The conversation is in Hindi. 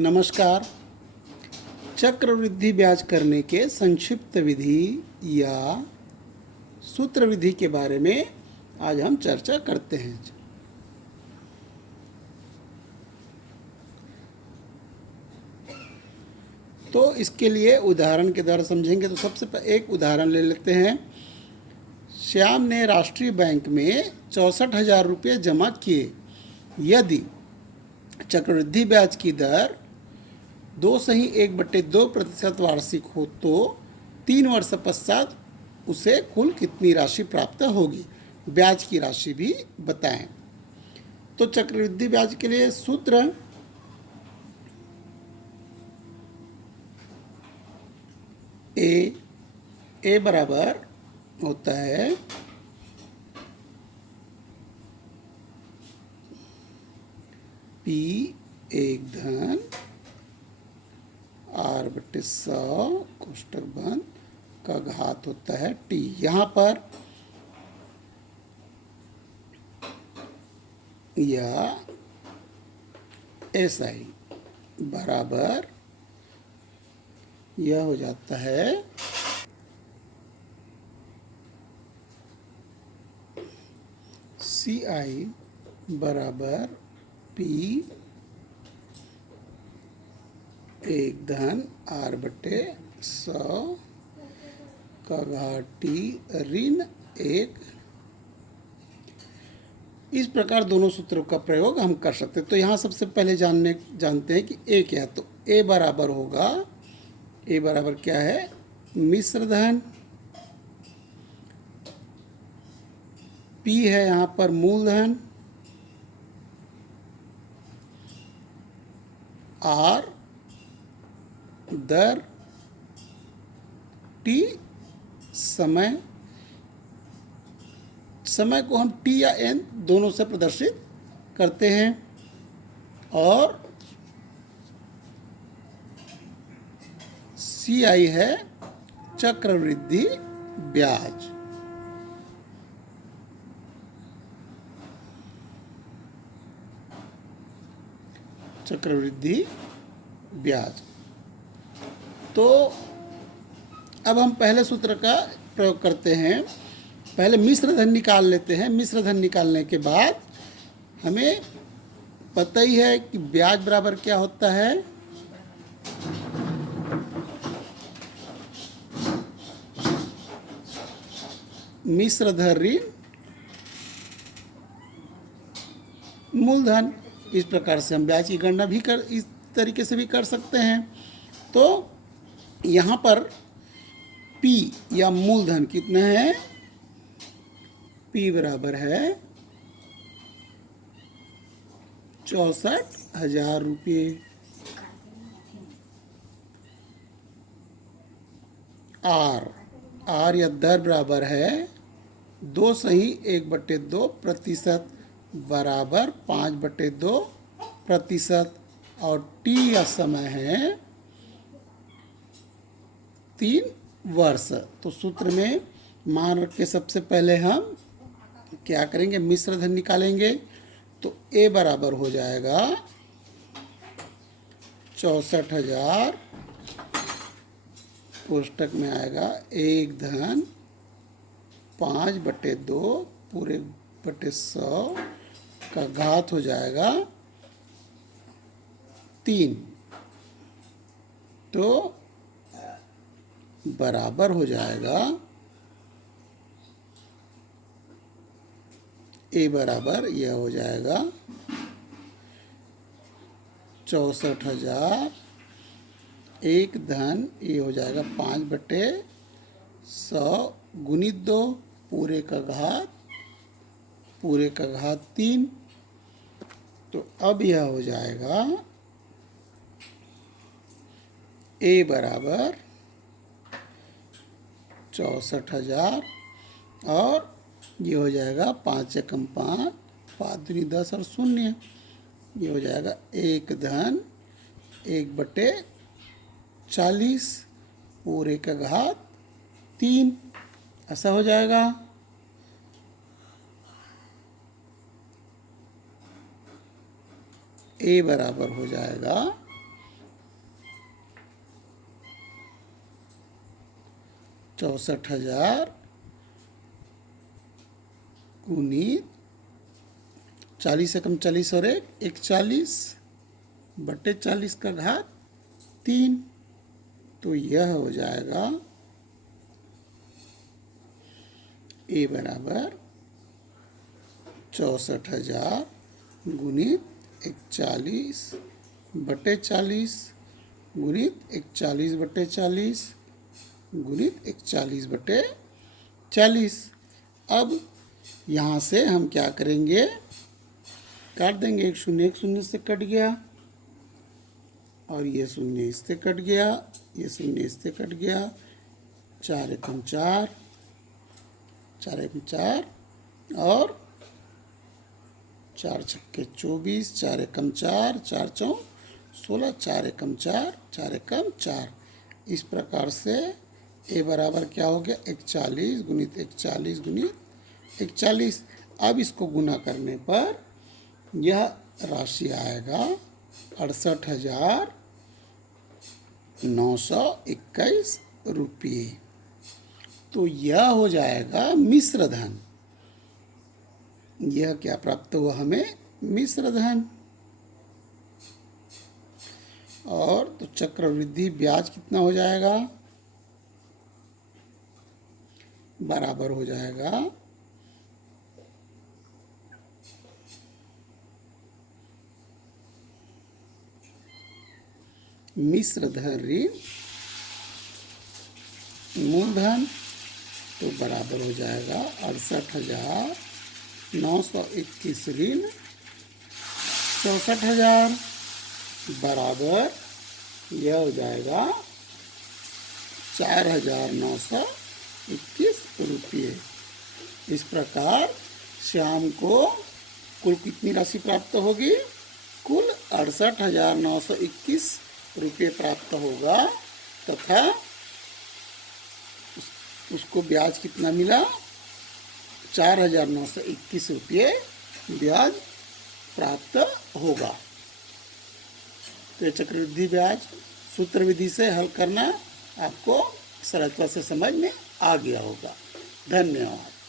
नमस्कार। चक्रवृद्धि ब्याज करने के संक्षिप्त विधि या सूत्र विधि के बारे में आज हम चर्चा करते हैं। तो इसके लिए उदाहरण के द्वारा समझेंगे। तो सबसे एक उदाहरण ले लेते हैं। श्याम ने राष्ट्रीय बैंक में 64,000 रुपये जमा किए। यदि चक्रवृद्धि ब्याज की दर 2.1/2% वार्षिक हो तो 3 वर्ष पश्चात उसे कुल कितनी राशि प्राप्त होगी। ब्याज की राशि भी बताएं। तो चक्रवृद्धि ब्याज के लिए सूत्र ए बराबर होता है P एक धन R/100 कोष्टक बंद का घात होता है T। यहाँ पर या SI बराबर यह हो जाता है CI बराबर P एक धन R/100 का घात T ऋण 1। इस प्रकार दोनों सूत्रों का प्रयोग हम कर सकते हैं। तो यहाँ सबसे पहले जानते हैं कि A क्या है। तो A बराबर होगा, A बराबर क्या है, मिश्र धन, P है यहाँ पर मूलधन, R दर, T समय को हम T या N दोनों से प्रदर्शित करते हैं। और CI है चक्रवृद्धि ब्याज। चक्रवृद्धि ब्याज। तो अब हम पहले सूत्र का प्रयोग करते हैं। पहले मिश्र धन निकाल लेते हैं। मिश्र धन निकालने के बाद हमें पता ही है कि ब्याज बराबर क्या होता है, मिश्र धन ऋण मूलधन। इस प्रकार से हम ब्याज की गणना भी इस तरीके से भी कर सकते हैं। तो यहाँ पर P या मूलधन कितना है, P बराबर है 64,000 रुपये। R या दर बराबर है 2.1/2% बराबर 5/2%। और T या समय है 3 वर्ष। तो सूत्र में मान रख के सबसे पहले हम क्या करेंगे, मिश्र धन निकालेंगे। तो A बराबर हो जाएगा 64,000 कोष्टक में आएगा 1 धन 5/2 पूरे बटे 100 का घात हो जाएगा 3। तो बराबर हो जाएगा A बराबर यह हो जाएगा 64,000 1 धन ये हो जाएगा 5/100 गुणित 2 पूरे का घात 3। तो अब यह हो जाएगा A बराबर 64,000 और ये हो जाएगा 5 एकम 5, 5 दूनी 10 और 0। ये हो जाएगा 1 धन 1/40 पूरे का घात 3। ऐसा हो जाएगा। ए बराबर हो जाएगा 64,000 गुणित 40 से कम 40 और 41 बटे 40 का घात 3। तो यह हो जाएगा ए बराबर 64,000 गुणित 41 बटे 40 गुणित 41 बटे 40 गुणित 41 बटे 40। अब यहाँ से हम क्या करेंगे, काट देंगे। एक शून्य से कट गया और ये शून्य इससे कट गया, ये शून्य इससे कट गया। 4 एकम 4, 4 एकम 4 और 4 छक्के 24, 4 एकम 4, 4 चौं 16, 4 एकम 4, 4 एकम 4। इस प्रकार से ए बराबर क्या हो गया, 41 गुणित 41 गुणित 41। अब इसको गुना करने पर यह राशि आएगा 68,921 रुपये। तो यह हो जाएगा मिश्र धन। यह क्या प्राप्त हुआ हमें, मिश्र धन। और तो चक्रवृद्धि ब्याज कितना हो जाएगा, बराबर हो जाएगा मिश्र धन ऋण मूलधन। तो बराबर हो जाएगा 68,921 ऋण 64,000 बराबर यह हो जाएगा 4,921 रुपये। इस प्रकार श्याम को कुल कितनी राशि प्राप्त होगी, कुल 68,921 रुपये प्राप्त होगा तथा उसको ब्याज कितना मिला, 4,921 रुपये ब्याज प्राप्त होगा। तो ये चक्रवृद्धि ब्याज सूत्र विधि से हल करना आपको सरलता से समझ में आ गया होगा। धन्यवाद।